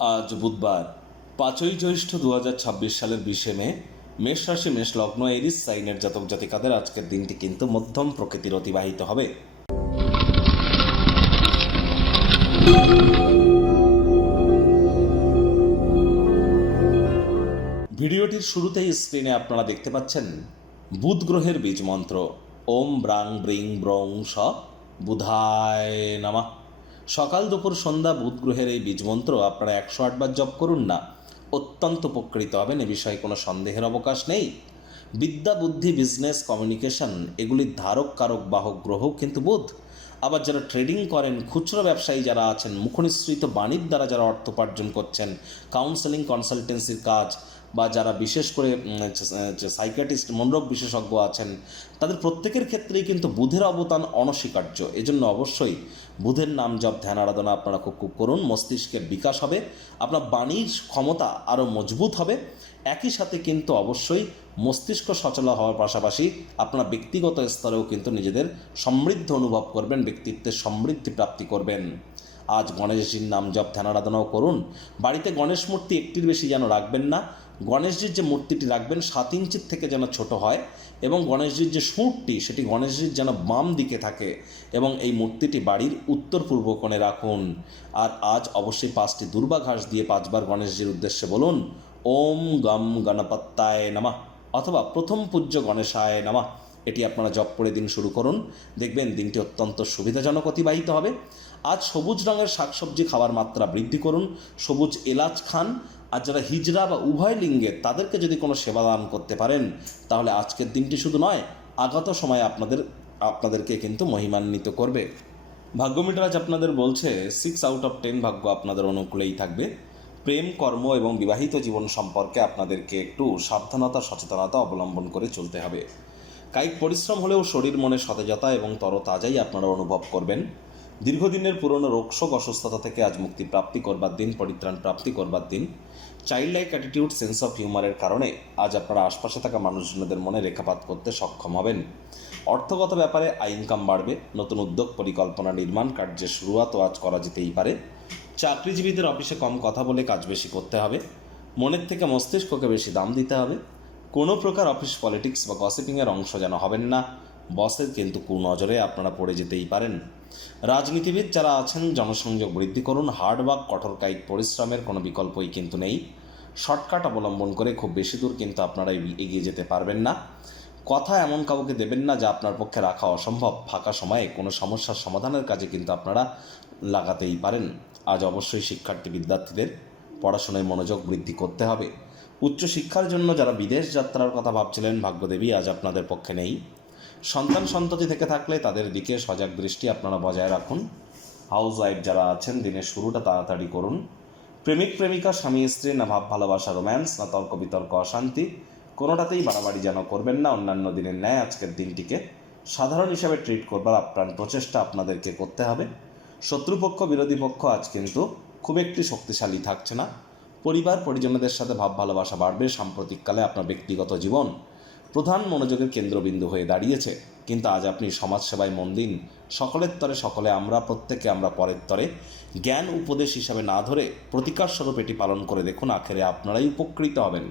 আজ বুধবার 5ই জ্যৈষ্ঠ 2026 সালের 20শে মে। মেষ রাশি, মেষ লগ্ন, এরিস সাইনের জাতক জাতিকাদের আজকের দিনটি কিন্তু মধ্যম প্রকৃতির অতিবাহিত হবে। ভিডিওটির শুরুতেই স্ক্রিনে আপনারা দেখতে পাচ্ছেন বুধ গ্রহের বীজ মন্ত্র ওম ব্রাং ব্রিং ব্রং স বুধায় নমঃ। সকাল দুপুর সন্ধ্যা বুধ গ্রহের এই বীজ মন্ত্র আপনারা 108 বার জপ করুন না, অত্যন্ত উপকৃত হবেন, এ বিষয়ে কোনো সন্দেহের অবকাশ নেই। বিদ্যা, বুদ্ধি, বিজনেস, কমিউনিকেশন এগুলির ধারক কারক বাহক গ্রহ কিন্তু বুধ। আবার যারা ট্রেডিং করেন, খুচরো ব্যবসায়ী যারা আছেন, মুখনিসৃত বাণীর দ্বারা যারা অর্থ উপার্জন করছেন, কাউন্সেলিং কনসালটেন্সির কাজ, বা যারা বিশেষ করে সাইকিয়াট্রিস্ট মনোরোগ বিশেষজ্ঞ আছেন, তাদের প্রত্যেকের ক্ষেত্রেই কিন্তু বুধের অবদান অনস্বীকার্য। এজন্য অবশ্যই বুধের নাম জপ, ধ্যান, আরাধনা আপনারা খুব খুব করুন। মস্তিষ্কের বিকাশ হবে, আপনার বাণীর ক্ষমতা আরও মজবুত হবে। একই সাথে কিন্তু অবশ্যই মস্তিষ্ক সচল হওয়ার পাশাপাশি আপনারা ব্যক্তিগত স্তরেও কিন্তু নিজেদের সমৃদ্ধ অনুভব করবেন, ব্যক্তিত্বের সমৃদ্ধি প্রাপ্তি করবেন। আজ গণেশজির নাম জপ, ধ্যান, আরাধনাও করুন। বাড়িতে গণেশ মূর্তি একটির বেশি যেন রাখবেন না। গণেশজির যে মূর্তিটি রাখবেন 7 ইঞ্চির থেকে যেন ছোট হয়, এবং গণেশজির যে সুঁড়টি সেটি গণেশজির যেন বাম দিকে থাকে, এবং এই মূর্তিটি বাড়ির উত্তর পূর্ব কোণে রাখুন। আর আজ অবশ্যই 5টি দুর্বা ঘাস দিয়ে 5বার গণেশজির উদ্দেশ্যে বলুন ওম গম গণপত্যায় নমঃ অথবা প্রথম পূজ্য গণেশায় নমঃ। এটি আপনারা জপ করে দিন শুরু করুন, দেখবেন দিনটি অত্যন্ত সুবিধাজনক অতিবাহিত হবে। আজ সবুজ রঙের শাকসবজি খাওয়ার মাত্রা বৃদ্ধি করুন, সবুজ এলাচ খান। আর যারা হিজড়া বা উভয় লিঙ্গের, তাদেরকে যদি কোনো সেবা দান করতে পারেন, তাহলে আজকের দিনটি শুধু নয়, আগত সময় আপনাদেরকে কিন্তু মহিমান্বিত করবে। ভাগ্য মিটার আজ আপনাদের বলছে 6/10 ভাগ্য আপনাদের অনুকূলেই থাকবে। প্রেম, কর্ম এবং বিবাহিত জীবন সম্পর্কে আপনাদেরকে একটু সাবধানতা, সচেতনতা অবলম্বন করে চলতে হবে। কায়িক পরিশ্রম হলেও শরীর মনে সতেজতা এবং তরতাজাই আপনারা অনুভব করবেন। দীর্ঘদিনের পুরনো রোগশোক, অসুস্থতা থেকে আজ মুক্তি প্রাপ্তি করবার দিন, পরিত্রাণ প্রাপ্তি করবার দিন। Child like attitude, sense of হিউমারের কারণে আজ আপনারা আশপাশে থাকা মানুষজনদের মনে রেখাপাত করতে সক্ষম হবেন। অর্থগত ব্যাপারে ইনকাম বাড়বে। নতুন উদ্যোগ, পরিকল্পনা, নির্মাণ কার্যের শুরুয়াতও আজ করা যেতেই পারে। চাকরিজীবীদের অফিসে কম কথা বলে কাজ বেশি করতে হবে। মনের থেকে মস্তিষ্ককে বেশি দাম দিতে হবে। কোনো প্রকার অফিস পলিটিক্স বা গসিপিংয়ের অংশ যেন হবেন না। বসের কিন্তু কুনজরে আপনারা পড়ে যেতেই পারেন। রাজনীতিবিদ যারা আছেন, জনসংযোগ বৃদ্ধি করুন। হার্ডওয়ার্ক, কঠোর কায়িক পরিশ্রমের কোনো বিকল্পই কিন্তু নেই। শর্টকাট অবলম্বন করে খুব বেশি দূর কিন্তু আপনারা এগিয়ে যেতে পারবেন না। কথা এমন কাউকে দেবেন না যা আপনার পক্ষে রাখা অসম্ভব। ফাঁকা সময়ে কোনো সমস্যার সমাধানের কাজে কিন্তু আপনারা লাগাতেই পারেন। আজ অবশ্যই শিক্ষার্থী বিদ্যার্থীদের পড়াশোনায় মনোযোগ বৃদ্ধি করতে হবে। উচ্চশিক্ষার জন্য যারা বিদেশ যাত্রার কথা ভাবছিলেন, ভাগ্যদেবী আজ আপনাদের পক্ষে নেই। সন্তান সন্ততি থেকে থাকলে তাদের দিকে সজাগ দৃষ্টি আপনারা বজায় রাখুন। হাউস ওয়াইফ যারা আছেন, দিনের শুরুটা তাড়াতাড়ি করুন। প্রেমিক প্রেমিকা, স্বামী স্ত্রী, না ভাব ভালোবাসা রোম্যান্স, না তর্ক বিতর্ক অশান্তি, কোনোটাতেই বাড়াবাড়ি যেন করবেন না। অন্যান্য দিনের ন্যায় আজকের দিনটিকে সাধারণ হিসাবে ট্রিট করবার আপ্রাণ প্রচেষ্টা আপনাদেরকে করতে হবে। শত্রুপক্ষ, বিরোধী পক্ষ আজ কিন্তু খুব একটি শক্তিশালী থাকছে না। পরিবার পরিজনদের সাথে ভাব ভালোবাসা বাড়বে। সাম্প্রতিককালে আপনার ব্যক্তিগত জীবন প্রধান মনোযোগের কেন্দ্রবিন্দু হয়ে দাঁড়িয়েছে, কিন্তু আজ আপনি সমাজসেবায় মন দিন। সকলের তরে সকলে আমরা, প্রত্যেকে আমরা পরের তরে। জ্ঞান উপদেশ হিসাবে না ধরে প্রতিকার স্বরূপ এটি পালন করে দেখুন, আখেরে আপনারাই উপকৃত হবেন।